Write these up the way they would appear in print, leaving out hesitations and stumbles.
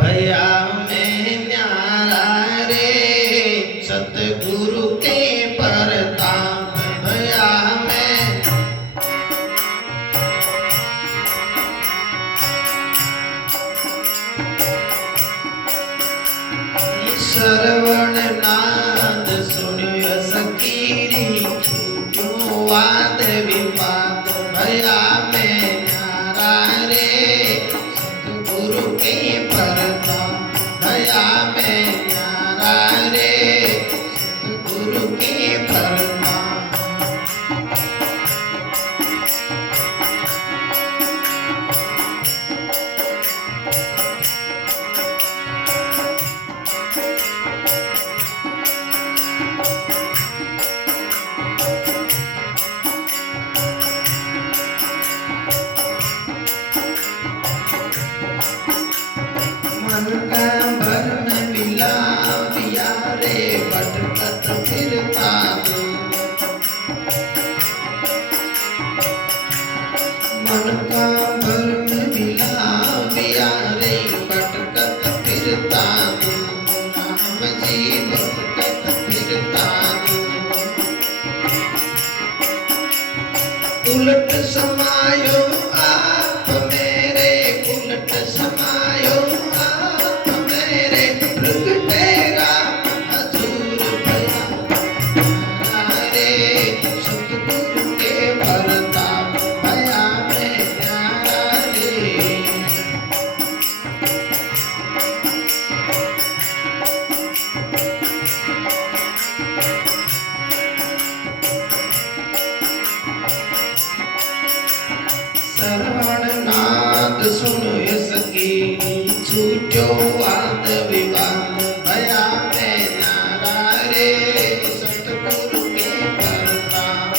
भया में न्यारा रे सतगुरु के परताप भया में श्रवण नाद सुनियो सकीरी छूट्यो वाद विवाद भया में न्यारा रे सतगुरु के परताप भया में न्यारा रे सतगुरु के परताप मन का भरम विलापिया रे भटकत फिरता तू मन का भरम विलापिया रे भटकत फिरता तू राम जी भटकत फिरता तू उलट समायो आप मेरे उलट समायो आप मेरे प्रगटेरा हजूर भया रे सतगुरु के परताप भया में न्यारा रे श्रवण नाद सुनो सकी छूट्यो वाद विवाद भया में न्यारा रे सतगुरु के परताप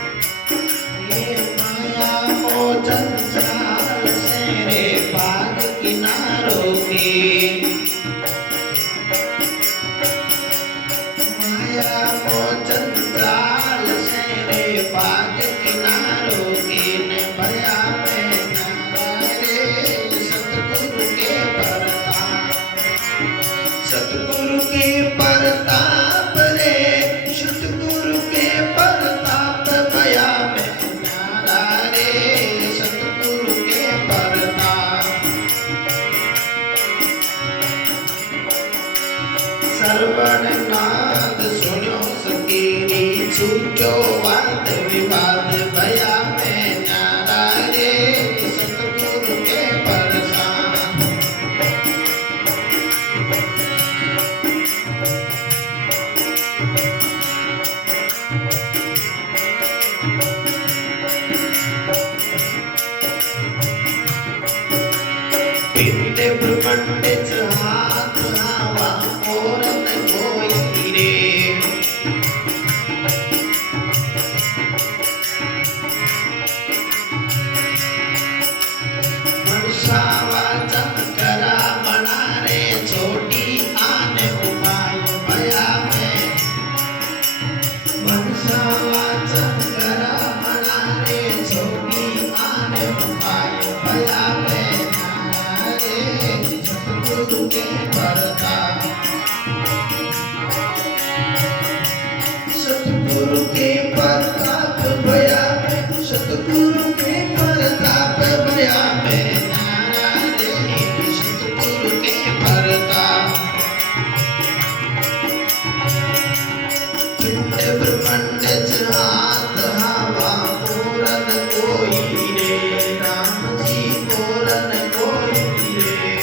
ये माया मोचन जाल से रे बाग किनारों के माया मोचन जाल से रे बाग किनारों के न भया में न्यारा रे सतगुरु के परताप सतगुरु के परताप रे सतगुरु के परताप भया में न्यारा रे सतगुरु के परताप श्रवण नाद सुनो सकीरी छूट्यो वाद विवाद भया में न्यारा रे सतगुरु के परताप पिंड ब्रह्मंड हाथ हवा और न कोई रे मनसावा चंकरा बना रे छोटी आन उपाय भया में मनसावा चंकरा बना रे छोटी आन उपाय भया में न्यारा रे सतगुरु के परताप सतगुरु के परताप भया में सतगुरु के परताप भया में न्यारा रे सतगुरु के परताप पिंड ब्रह्मंड हाथ हवा पूरन कोई रे राम जी पूरन कोई रे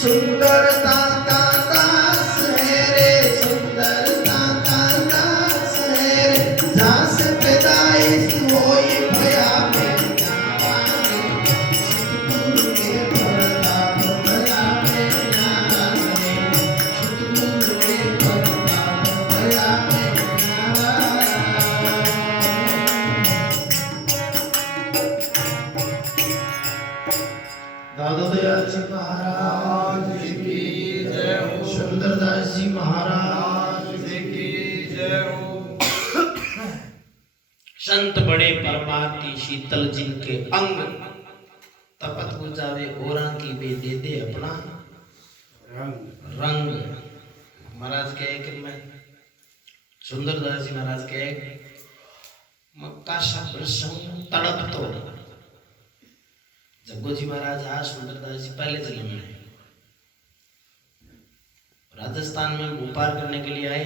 सुंदरता का दास है रे सुंदरता का दास है रे दास पैदा माटी शीतल जिनके अंग, तपत बुझावे ओरा की बे दे दे अपना रंग। महाराज के एक में सुंदरदास जी महाराज के एक मक्का सा प्रसंग तड़प तो जग्गू जी महाराज आज सुंदरदास जी पहले जन्म में राजस्थान में व्यापार करने के लिए आए।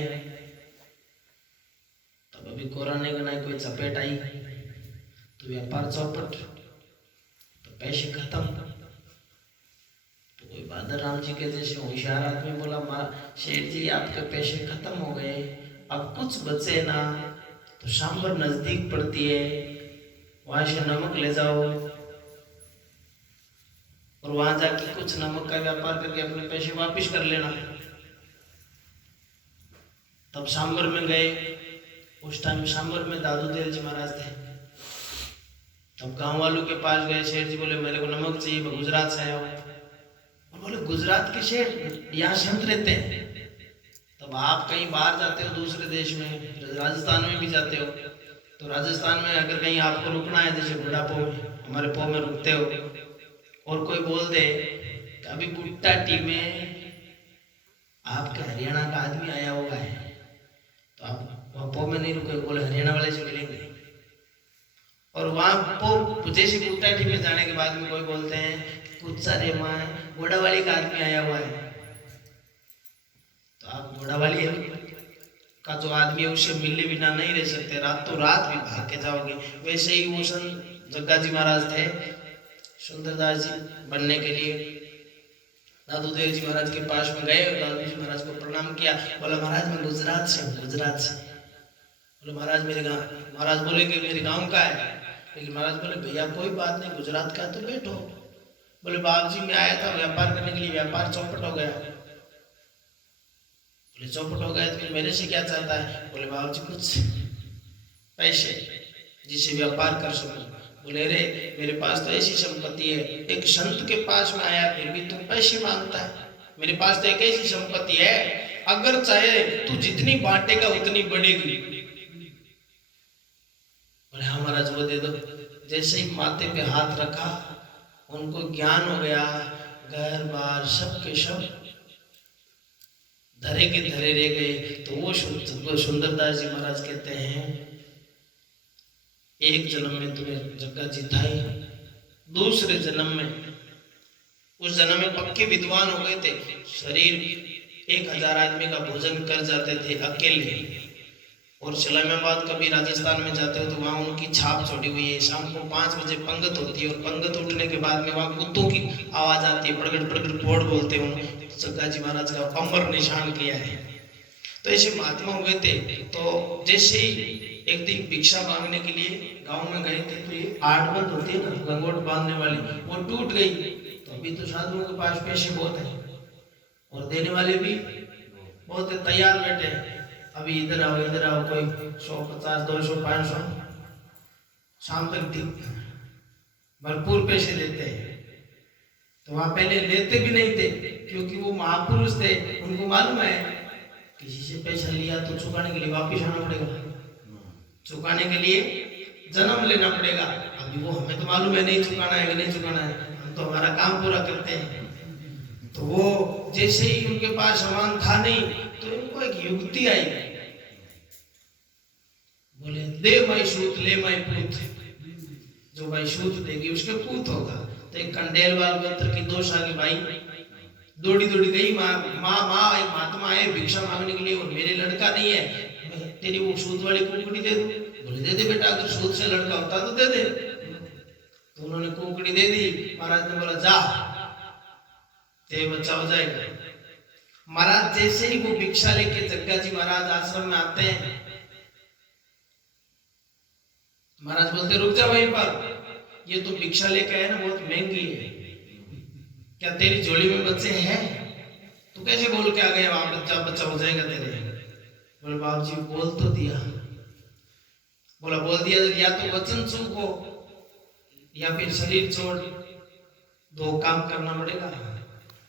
तब अभी कोरोना के ना कोई चपेट आई तो व्यापार चौपट, तो पैसे खत्म। तो कोई बहादुर राम जी के जैसे होशियार आदमी बोला शेठ जी आपके पैसे खत्म हो गए, अब कुछ बचे ना तो सांबर नजदीक पड़ती है, वहां से नमक ले जाओ और वहां जाके कुछ नमक का व्यापार करके अपने पैसे वापिस कर लेना। तब सांबर में गए। उस टाइम सांबर में दादू देव जी महाराज थे। तब गांव वालों के पास गए। शेठ जी बोले मेरे को नमक चाहिए, मैं गुजरात से आया हूँ। बोले गुजरात के शेठ यहाँ से हम रहते हैं। तब आप कहीं बाहर जाते हो दूसरे देश में, राजस्थान में भी जाते हो, तो राजस्थान में अगर कहीं आपको रुकना है, जैसे बुढ़ापो में हमारे पो में रुकते हो और कोई बोल दे कि अभी गुट्टाटी में आपके हरियाणा का आदमी आया होगा है, तो आप वहाँ पो में नहीं रुके, बोले हरियाणा वाले से मिलेंगे। और वहाँ पो जैसे गुट्टाटी में जाने के बाद में कोई बोलते हैं कुछ सारे माँ घोड़ावाली का आदमी आया हुआ है, तो आप घोड़ावाली का जो आदमी है उससे मिलने बिना नहीं रह सकते, रातों रात भी भाग के जाओगे। वैसे ही वो संत जग्गा जी महाराज थे सुंदरदास जी बनने के लिए। दादू देव जी महाराज के पास में गए और दादू जी महाराज को प्रणाम किया। बोला महाराज मैं गुजरात से हूँ, गुजरात से। बोले महाराज मेरे गाँव, महाराज बोले कि मेरे गाँव का है, लेकिन महाराज बोले भैया कोई बात नहीं, गुजरात का तो बैठो। बोले बाबू जी मैं आया था व्यापार करने के लिए, व्यापार चौपट हो गया। बोले चौपट हो गया तो मेरे से क्या चाहता है? बोले बाबू जी कुछ पैसे जिससे व्यापार कर सकूं। बोले रे मेरे पास तो ऐसी संपत्ति है, एक संत के पास में आया फिर भी तू पैसे मांगता है। मेरे पास तो एक ऐसी संपत्ति है, अगर चाहे तू जितनी बांटेगा उतनी बढ़ेगी। बोले हाँ महाराज वो दे दो। जैसे ही माथे पे हाथ रखा उनको ज्ञान हो गया, घर बार सब के सब धरे के धरे रह गए। तो वो सुंदरदास जी महाराज कहते हैं एक जन्म में तुम्हें जग्गा जिताई, दूसरे जन्म में, उस जन्म में पक्के विद्वान हो गए थे, शरीर 1000 आदमी का भोजन कर जाते थे अकेले। और इस्लामाबाद कभी राजस्थान में जाते हो तो वहाँ उनकी छाप छोड़ी हुई है। शाम को 5 बजे पंगत होती है और पंगत उठने के बाद में वहाँ कुत्तों की आवाज आती है, पड़गड़ पड़गड़ फोड़ बोलते हैं। जग्गा जी महाराज का अमर निशान किया है। तो ऐसे महात्मा हुए थे। तो जैसे ही एक दिन भिक्षा मांगने के लिए गांव में गए थे, तो ये आड़बंद होती है ना लंगोट बांधने वाली, वो टूट गई। तो अभी तो साधुओं के पास पैसे बहुत है और देने वाले भी बहुत है, तैयार बैठे हैं। अभी इधर आओ, कोई 150, 200, 500 शाम तक भरपूर पैसे देते हैं। तो वहां पहले लेते भी नहीं थे क्योंकि वो महापुरुष थे, उनको मालूम है किसी से पैसा लिया तो चुकाने के लिए वापिस आना पड़ेगा, चुकाने के लिए जन्म लेना पड़ेगा। अभी वो हमें तो मालूम है नहीं चुकाना है कि नहीं चुकाना है, हम तो हमारा काम पूरा करते हैं। तो वो जैसे ही उनके पास सामान था नहीं तो इनको एक युक्ति आई, बोले दे माई सूत ले माई पूत, जो भाई सूत देगी उसके पूत होगा। तो एक कंडेलवाल गोत्र की 2 साल की भाई दौड़ी दौड़ी गई, माँ एक महात्मा आए भिक्षा मांगने के लिए और मेरे लड़का नहीं है, तेरी वो सूत वाली कुकड़ी दे दो। बोले दे दे बेटा, अगर सूत से लड़का होता तो दे दे। तो उन्होंने कुकड़ी दे दी। महाराज ने बोला जा ते बच्चा हो जाएगा। महाराज जैसे ही वो भिक्षा लेके जग्गा जी महाराज आश्रम में आते हैं, महाराज बोलते रुक जा वहीं पर, ये तो भिक्षा लेके आए ना बहुत महंगी है, क्या तेरी झोली में बच्चे हैं? तो कैसे बोल के आ गए वहां बच्चा हो जाएगा तेरे? बोले बाबू जी बोल तो दिया। बोला बोल दिया या तो वचन चूक हो या फिर शरीर छोड़, 2 काम करना पड़ेगा।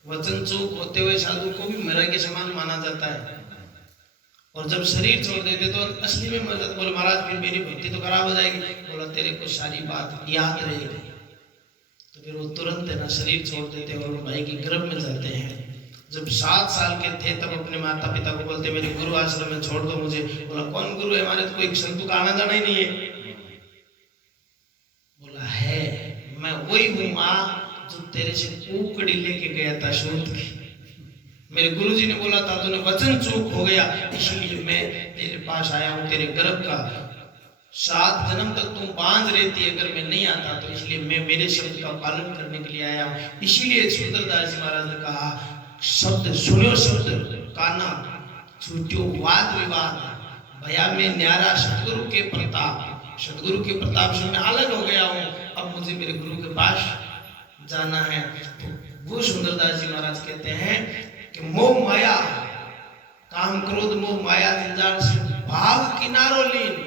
वचन चूक होते हुए साधु को भी मरे के समान माना जाता है और जब शरीर छोड़ देते तो असली में मदद। बोले महाराज फिर मेरी भक्ति तो खराब हो जाएगी। बोला तेरे को सारी बात याद रहेगी। तो फिर वो तुरंत है ना शरीर छोड़ देते हैं और भाई की गर्भ में जाते हैं। जब 7 साल के थे तब अपने माता पिता को बोलते मेरे गुरु आश्रम में छोड़ दो मुझे। बोला कौन गुरु है, हमारे तो कोई संतु का आना जाना ही नहीं है। बोला है, मैं वही हूँ माँ जो तेरे से कुकड़ी लेके गया था शोध की। मेरे गुरुजी ने बोला था तूने वचन चूक हो गया, इसलिए मैं तेरे पास आया हूँ। तेरे गर्भ का 7 जन्म तक तुम बांझ रहती अगर मैं नहीं आता तो, इसलिए मैं मेरे शब्द का पालन करने के लिए आया हूँ। इसीलिए सुंदरदास जी महाराज ने कहा शब्द सुनो शब्द काना छूट्यो वाद विवाद भया में न्यारा सतगुरु के प्रताप। सतगुरु के प्रताप से मैं अलग हो गया हूँ, अब मुझे मेरे गुरु के पास जाना है। तो वो सुंदरदास जी महाराज कहते हैं कि मोह माया काम क्रोध मोह माया जंजाल से भाव किनारो लीन।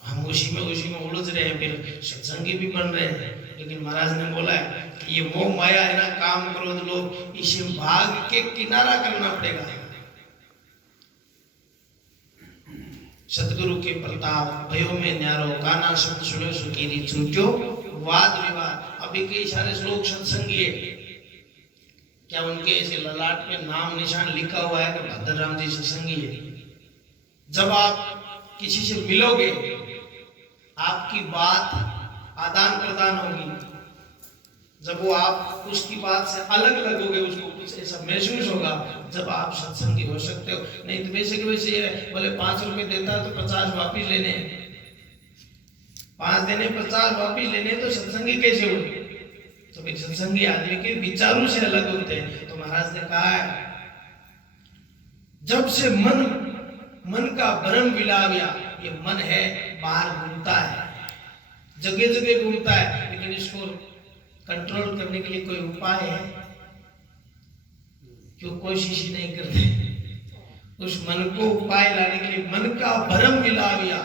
हम उसी में उलझ रहे हैं, फिर सत्संगी भी बन रहे हैं, लेकिन महाराज ने बोला है कि ये मोह माया है ना काम क्रोध लोभ, इसे भाग के किनारा करना पड़ेगा। सतगुरु के प्रताप भयो में न्यारो काना शब्द सुनो सुकीरी छूट्यो वाद विवाद। अभी के सारे श्लोक सत्संगी है क्या? उनके ऐसे ललाट पे नाम निशान लिखा हुआ है कि भद्र राम जी सत्संगी है। जब आप किसी से मिलोगे आपकी बात आदान प्रदान होगी, जब वो आप उसकी बात से अलग लगोगे उसको कुछ ऐसा महसूस होगा, जब आप सत्संगी हो सकते हो। नहीं तो वैसे के वैसे बोले 5 रुपए देता है तो 50 वापिस लेने, 5 देने 50 वापिस लेने, तो सत्संगी कैसे हो? तो फिर सत्संगी आदमी के विचारों से अलग होते हैं। तो महाराज ने कहा है जब से मन का भ्रम विला गया, ये मन है बाहर घूमता है, जगह जगह घूमता है, लेकिन इसको कंट्रोल करने के लिए कोई उपाय है? क्यों कोशिश ही नहीं करते उस मन को उपाय लाने के लिए? मन का भ्रम विला गया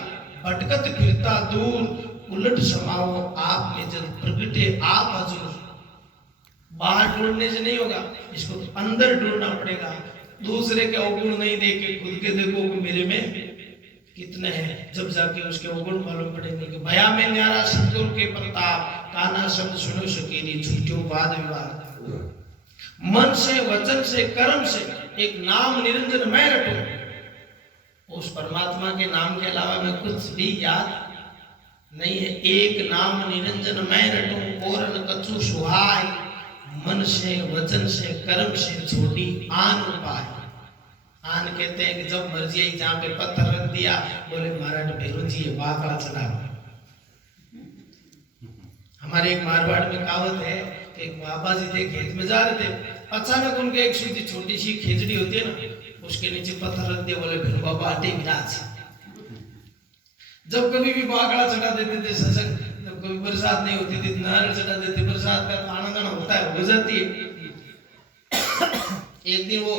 भटकत फिरता दूर उलट समाओ आप में जब प्रगटे आप हजूर। बाहर ढूंढने से नहीं होगा, इसको अंदर ढूंढना पड़ेगा। दूसरे के अवगुण नहीं देखे खुद के देखो कि मेरे में कितने हैं, जब जाके उसके अवगुण मालूम पड़ेंगे। कि भया में न्यारा सतगुरु के प्रताप काना शब्द सुनो सुकीरी छूट्यो वाद विवाद। मन से वचन से कर्म से एक नाम निरंजन मैं रटूं। उस परमात्मा के नाम के अलावा मैं कुछ भी याद नहीं है। एक नाम निरंजन मैं रटूं और न कछु सुहाय। मन से वचन से कर्म से छोटी आन उपाय। आन कहते हैं कि जब मर्जी आई जहां पे पत्थर रख दिया, बोले महाराज भैरू जी ये बाकड़ा चढ़ा। हमारे एक मारवाड़ में कहावत है कि एक बाबा जी थे खेत में जा रहे थे, अचानक उनके एक सीधी छोटी सी खेजड़ी होती है ना, उसके नीचे पत्थर रख दिया। बोले फिर बाबा हटे विराज। जब कभी भी बाकड़ा चढ़ा देते थे सत्संग, जब कभी बरसात नहीं होती थी नारियल चढ़ा देते, बरसात का आना जाना होता है हो जाती है। एक दिन वो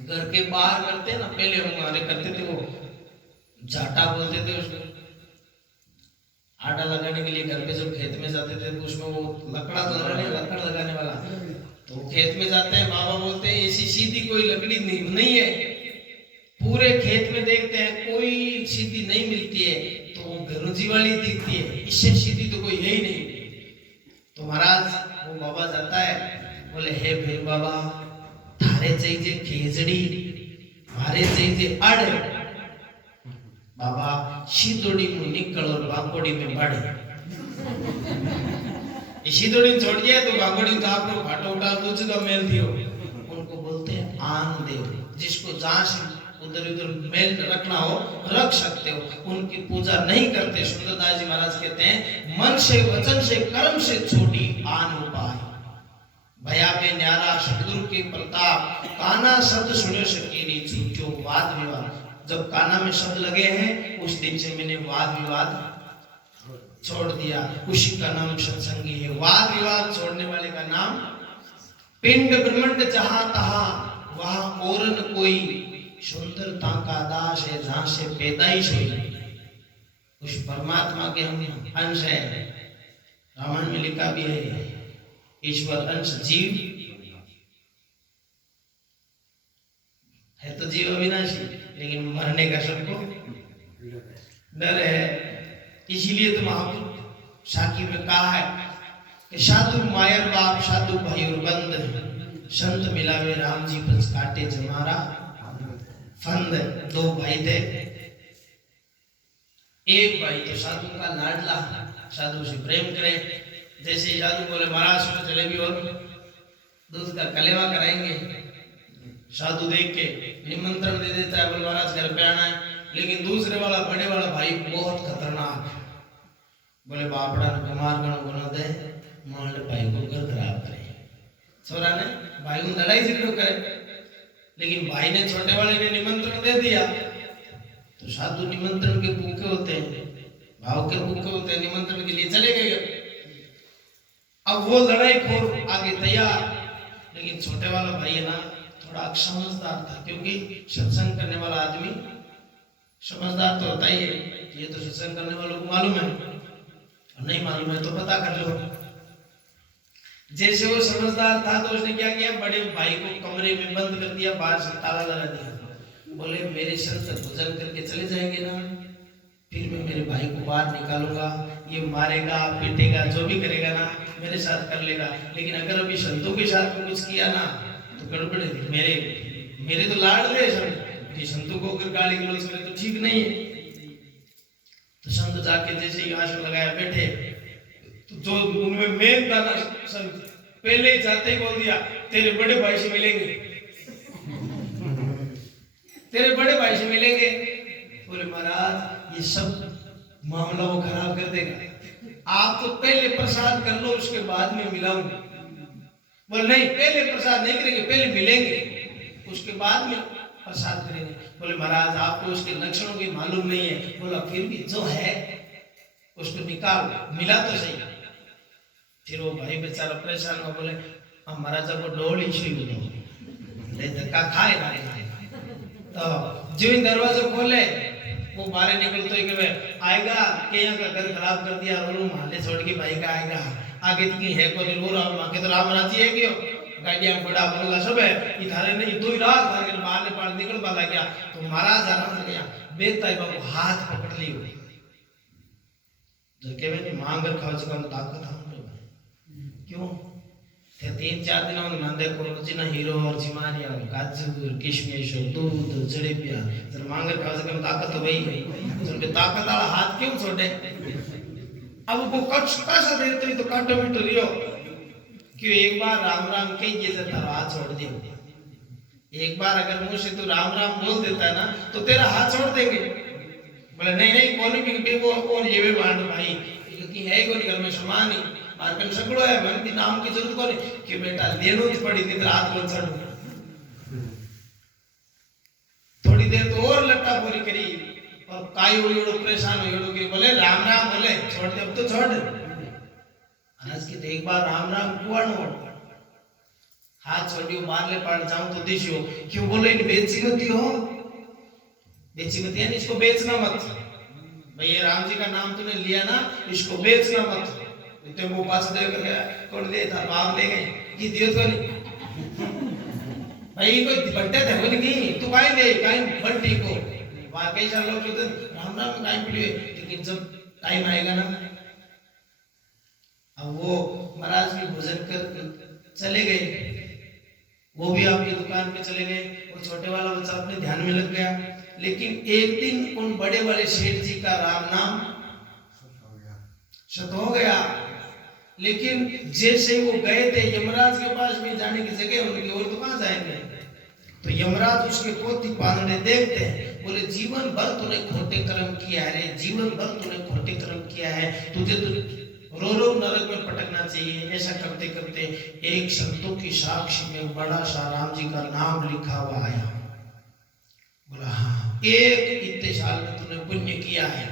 घर के बाहर करते ना, पहले हमारे करते थे वो जाटा बोलते थे उसको, आटा लगाने के लिए घर पे जब खेत में जाते थे तो उसमें वो लकड़ा लगाने वाला, तो खेत में जाते हैं बाबा बोलते हैं ऐसी सीधी कोई लकड़ी नहीं है। पूरे खेत में देखते हैं कोई सीधी नहीं मिलती है, तो वो भैरूजी वाली दिखती है, इससे सीधी तो कोई है ही नहीं। तो महाराज वो बाबा जाता है, बोले हे भैर बाबा थारे चाहिए खेजड़ी, मारे चाहिए अड़। बाबा शीतोड़ी में निकल और बांकोड़ी में बढ़े। शीतोड़ी छोड़ दिया तो बांकोड़ी तो आपको फाटो उठा तुझ का मेल दियो। उनको बोलते हैं आन देव, जिसको जहां से उधर उधर मेल रखना हो रख सकते हो। उनकी पूजा नहीं करते। सुंदरदास जी महाराज कहते हैं मन से वचन से कर्म से छोटी आन उपाय। भया में न्यारा सतगुरु के प्रताप काना शब्द सुने सकीनी छूट्यो वाद विवाद। जब काना में शब्द लगे हैं उस दिन से मैंने वाद विवाद छोड़ दिया। उसी का नाम सत्संगी है। वाद विवाद छोड़ने वाले का नाम पिंड ब्रह्मांड जहां तहां वहां और न कोई सुंदरता का दास है जहां से पैदाइश हुई। उस परमात्मा के हम अंश है। रामायण में लिखा भी है ईश्वर अंश जीव है तो तो जीव अविनाशी, लेकिन मरने का सबको डर है। इसीलिए तो महापुरुष साकी में कहा है कि साधु मायर बाप साधु भाई और बंद, संत मिलावे राम जी पर काटे जमारा फंद। दो भाई थे, एक भाई तो साधु का लाडला, साधु से प्रेम करे। जैसे ही साधु बोले महाराज सुनो जलेबी और दूध का कलेवा कराएंगे, साधु देख के निमंत्रण दे देता है, बोले महाराज घर पे आना है। लेकिन दूसरे वाला बड़े वाला भाई बहुत खतरनाक, बोले बापड़ा ने कुमार गण बना दे, मान भाई को घर खराब करे। छोरा ने भाई को लड़ाई झगड़ो करे, लेकिन भाई ने छोटे वाले ने निमंत्रण दे दिया। तो साधु निमंत्रण के भूखे होते हैं, भाव के भूखे होते हैं, निमंत्रण के लिए चले गए। अब वो लड़ाई खोर आगे तैयार, लेकिन छोटे वाला भाई है ना थोड़ा समझदार था, क्योंकि सत्संग करने वाला आदमी समझदार तो होता ही है। ये तो सत्संग करने वालों को मालूम है, और नहीं मालूम है तो पता कर लो। जैसे वो समझदार था तो उसने क्या किया, बड़े भाई को कमरे में बंद कर दिया, बाहर से ताला लगा दिया। बोले मेरे संत भोजन करके चले जाएंगे ना, फिर मैं मेरे भाई को बाहर निकालूंगा, ये मारेगा पीटेगा जो भी करेगा ना मेरे साथ कर लेगा, लेकिन अगर अभी संतों के साथ में कुछ किया ना तो गड़बड़ है। मेरे तो लाडले संत, संतों को अगर गाली गलौज करे तो ठीक नहीं है। तो संत जाके जैसे ही आसन लगाया बैठे, तो जो उनमें मेन था ना संत, पहले ही जाते ही बोल दिया तेरे बड़े भाई से मिलेंगे, तेरे बड़े भाई से मिलेंगे। बोले महाराज ये सब मामला वो खराब कर देगा, आप तो पहले प्रसाद कर लो उसके बाद में मिलाऊंगा। बोले नहीं पहले प्रसाद नहीं करेंगे, पहले मिलेंगे उसके बाद में प्रसाद करेंगे। बोले महाराज आपको उसके लक्षणों की मालूम नहीं है। बोला फिर भी जो है उसको निकाल, मिला तो सही। फिर वो भाई बेचारा परेशान हो, बोले हम महाराज को डोली छुई ले धक्का खाए ना। तो जो इन दरवाजा खोले वो बाहर निकल तो एक आएगा के यहाँ का घर खराब कर दिया, रोलू माले छोड़ के भाई का आएगा आगे की है को वो राम आगे तो राम राजी है क्यों गाड़ियां बड़ा बोला सब है इधर नहीं तो ही रात था बाहर ने पार निकल पाला गया। तो महाराज आराम से गया बेता बाबू हाथ पकड़ ली जो के मैंने मांग कर खाओ कम ताकत हम क्यों थे 3-4 दिन में नंदे को जिना हीरो और जिमानिया काजू किशमिश दूध जलेबिया जर मांग कर खाओ कम ताकत तो वही है तो के ताकत वाला हाथ क्यों छोड़े। अब वो कछ कैसा देते तो काटो मिटो लियो क्यों एक बार राम राम के ये जता हाथ छोड़ दियो। एक बार अगर मुंह से तू राम राम बोल देता है ना तो तेरा हाथ छोड़ देंगे। बोले नहीं नहीं कौन भी वो कौन ये भी मान भाई क्योंकि है कोई घर में सामान ही मार्केट सगड़ो है मन की नाम की जरूरत कोनी कि बेटा लेनो ही पड़ी नहीं रात को चढ़ थोड़ी देर तो और लट्टा पूरी करी और काई ओड़ो परेशान हो कि बोले राम राम बोले छोड़ दे अब तो छोड़ आज की एक बार राम राम कुआनो हाथ छोड़ियो मार ले पड़ जाऊं तो दिशियो क्यों बोले इन बेची मत हो बेची मत यानी इसको बेचना मत भाई ये राम जी का नाम तूने लिया ना इसको बेचना मत इतने वो पास दे कर गया कौन दे था बाप ले गए ये दियो तो नहीं भाई कोई बट्टे थे बोले नहीं तू काहे दे काहे बट्टी को वाकई साल लोग तो राम राम काहे पीड़े लेकिन जब टाइम आएगा ना अब वो महाराज भी भोजन कर चले गए वो भी आपकी दुकान पे चले गए वो छोटे वाला बच्चा अपने ध्यान में लग गया। लेकिन एक दिन उन बड़े वाले सेठ जी का राम नाम शत हो गया। लेकिन जैसे वो गए थे यमराज के पास में जाने की जगह उनकी और तो कहां जाएंगे तो यमराज उसके पोती पालने देखते हैं बोले जीवन भर तूने खोटे कर्म किया है रे जीवन भर तूने खोटे कर्म किया है तुझे तो रो रो नरक में पटकना चाहिए। ऐसा करते करते एक संतों की साक्षी में बड़ा सा राम जी का नाम लिखा हुआ आया। बोला हाँ एक इतने साल में तूने पुण्य किया है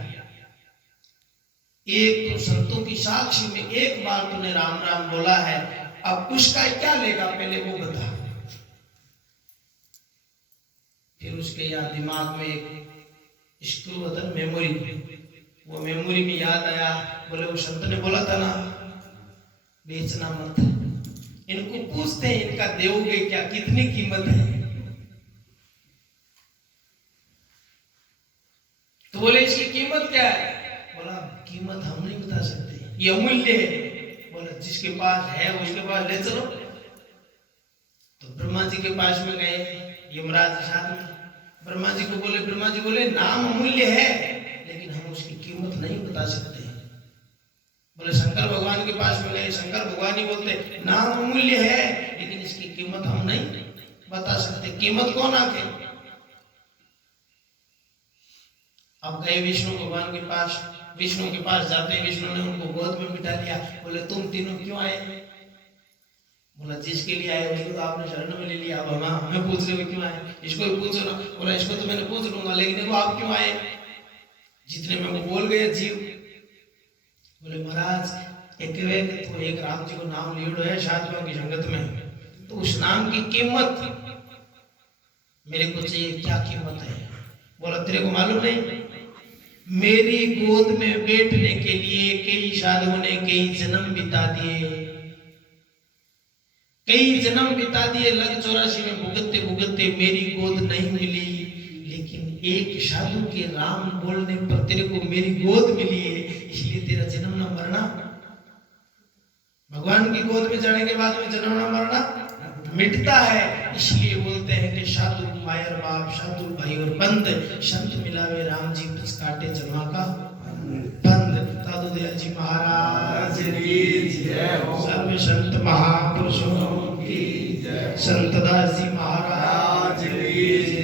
एक तो संतों की साक्षी में एक बार तूने राम राम बोला है अब उसका क्या लेगा पहले वो बता। फिर उसके याद दिमाग में एक स्क्रू होता मेमोरी वो मेमोरी में याद आया बोले वो संत ने बोला था ना बेचना मत इनको पूछते हैं इनका दोगे क्या कितनी कीमत है कीमत हम नहीं बता सकते, ये अमूल्य है। बोला जिसके पास है उसके पास ले चलो। तो ब्रह्मा जी के पास में गए यमराज साधु। ब्रह्मा जी को बोले, ब्रह्मा जी बोले नाम अमूल्य है लेकिन हम उसकी कीमत नहीं बता सकते। बोले शंकर भगवान के पास में गए, शंकर भगवान ही बोलते नाम अमूल्य है लेकिन इसकी कीमत हम नहीं बता सकते। कीमत कौन आके? अब गए विष्णु भगवान के पास। विष्णु के पास जाते विष्णु ने उनको गोद में बिठा लिया। बोले तुम तीनों क्यों आए? बोला जिसके लिए आए उसको तो आपने शरण में ले लिया, अब हमें पूछ रहे हो क्यों आए? इसको भी पूछो ना। बोला इसको तो मैंने पूछ लूंगा लेकिन देखो आप क्यों आए? जितने में वो बोल गए जीव। बोले महाराज एक राम जी को नाम लियो है साधुओं की संगत में, तो उस नाम की कीमत मेरे को चाहिए। क्या कीमत है? बोला तेरे को मालूम नहीं? मेरी गोद में बैठने के लिए कई साधुओं ने कई जन्म बिता दिए, कई जन्म बिता दिए। लग 84 में भुगतते भुगतते मेरी गोद नहीं मिली, लेकिन एक साधु के राम बोलने पर तेरे को मेरी गोद मिली है, इसलिए तेरा जन्म न मरना। भगवान की गोद में जाने के बाद में जन्म न मरना मिटता है। इसलिए बोलते हैं कि साधु मायर बाप, साधु भाई और बंद, संत मिलावे राम जी पिछ काटे जमा का बंद। दादू दयाल जी महाराज की जय हो। सर्व संत महापुरुषों की जय। संत दास जी महाराज की